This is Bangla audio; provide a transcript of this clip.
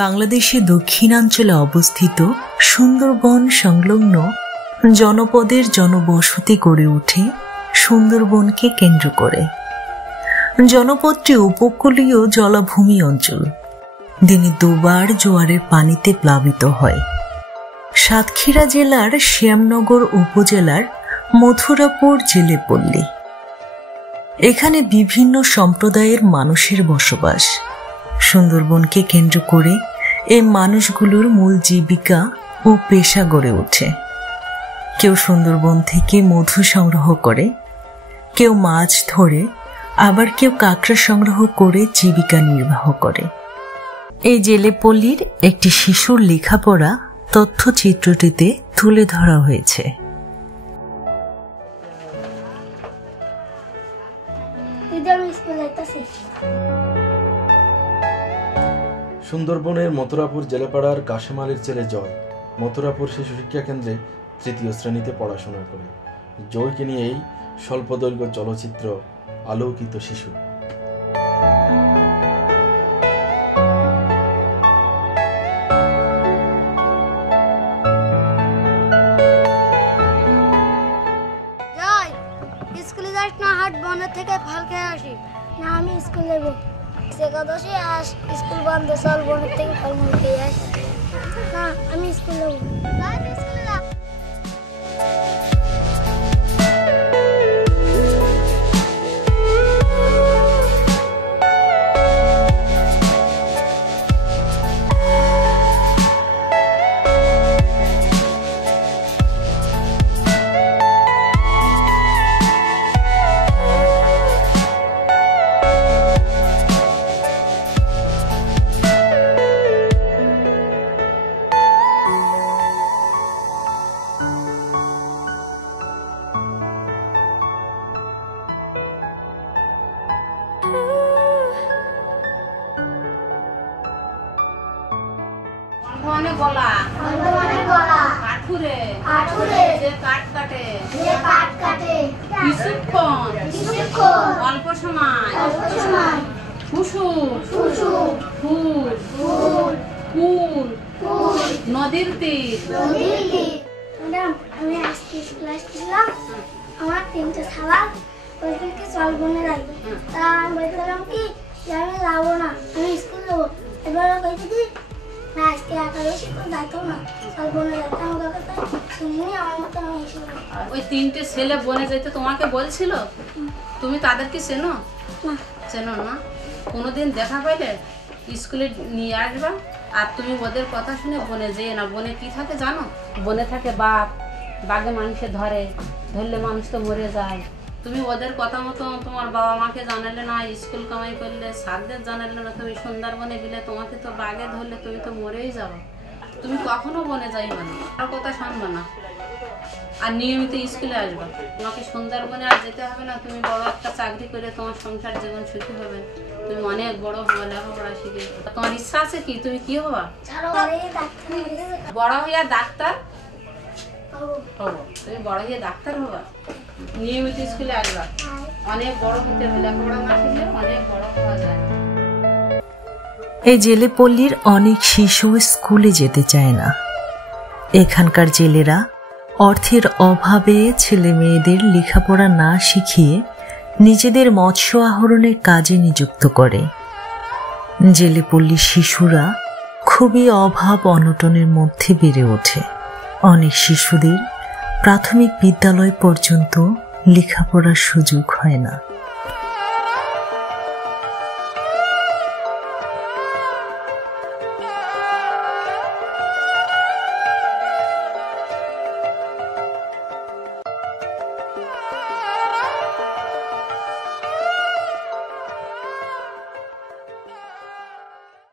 বাংলাদেশে দক্ষিণাঞ্চলে অবস্থিত সুন্দরবন সংলগ্ন জনপদের জনবসতি গড়ে ওঠে সুন্দরবনকে কেন্দ্র করে। জনপদটি উপকূলীয় জলাভূমি অঞ্চল। দিনে দুবার জোয়ারের পানিতে প্লাবিত হয়। সাতক্ষীরা জেলার শ্যামনগর উপজেলার মথুরাপুর জেলে পল্লী। এখানে বিভিন্ন সম্প্রদায়ের মানুষের বসবাস। সুন্দরবনকে কেন্দ্র করে এই মানুষগুলোর মূল জীবিকা ও পেশা গড়ে ওঠে। কেউ সুন্দরবন থেকে মধু সংগ্রহ করে, কেউ মাছ ধরে, আবার কেউ কাঁকড়া সংগ্রহ করে জীবিকা নির্বাহ করে। এই জেলেপল্লীর একটি শিশুর লেখাপড়া তথ্যচিত্রটিতে তুলে ধরা হয়েছে। সুন্দরবনের মথুরাপুর জেলেপাড়ার কাশেম আলীর ছেলে জয় মথুরাপুর শিশু শিক্ষা কেন্দ্রে তৃতীয় শ্রেণীতে পড়াশোনা করে। জয়কে নিয়েই স্বল্পদৈর্ঘ্য চলচ্চিত্র আলোকিত শিশু। স্কুলে যাস না, হাট বনের থেকে ফল খেয়ে আসি না। আমি স্কুল যাব, একাদশী আস স্কুল বন্ধ, চল বনের থেকে ফলমূল খেয়ে আসি না। আমি স্কুল যাব। অল্প সময় নদীর তীর। আমি আজকে স্কুলে আসছিলাম, আমার 3টে সাবান ওইদিকে চল বনে যাই। তা আমি বলছিলাম কি আমি যাবো না, আমি স্কুল যাবো। এবার কইছি কি না, আজকে একাদশী তো যাইতো না, চল বনে যাইতে। আমার কথা শুনিনি, আমার মতো আমি এসে ওই 3টে ছেলে বনে যেতে তোমাকে বলছিল? তুমি তাদেরকে চেনো? চেনো না? কোনোদিন দেখা পাইলে স্কুলে নিয়ে আসবা, আর তুমি ওদের কথা শুনে বনে যেয়ে না। বনে কি থাকে জানো? বনে থাকে বাঘ, বাঘে মানুষে ধরলে মানুষ তো মরে যায়। তুমি ওদের কথা মতো তোমার বাবা মাকে জানালে না, স্কুল কামাই করলে, স্যারদের জানালে না, তুমি সুন্দরবনে গেলে তোমাকে তো বাঘে ধরলে তুমি তো মরেই যাবো। তুমি কখনো বনে যাইবা না, আর কথা শুনবা না, আর নিয়মিত স্কুলে আসবা। তোমাকে সুন্দরবনে আর যেতে হবে না। তুমি বড় একটা চাকরি করে তোমার সংসার জীবন সুখী হবে, তুমি অনেক বড় হবা, লেখাপড়া শিখে। তোমার ইচ্ছা আছে কি? তুমি কি হবা? বড় হইয়া ডাক্তার হবো। তুমি বড় হইয়া ডাক্তার হবা, নিয়মিত স্কুলে আসবা। অনেক বড় হতে হবে, লেখাপড়া না শিখলে অনেক বড় হওয়া যায়। এই জেলেপল্লীর অনেক শিশু স্কুলে যেতে চায় না। এখানকার জেলেরা অর্থের অভাবে ছেলে মেয়েদের লেখাপড়া না শিখিয়ে নিজেদের মৎস্য আহরণের কাজে নিযুক্ত করে। জেলেপল্লীর শিশুরা খুবই অভাব অনটনের মধ্যে বেড়ে ওঠে। অনেক শিশুদের প্রাথমিক বিদ্যালয় পর্যন্ত লেখাপড়ার সুযোগ হয় না।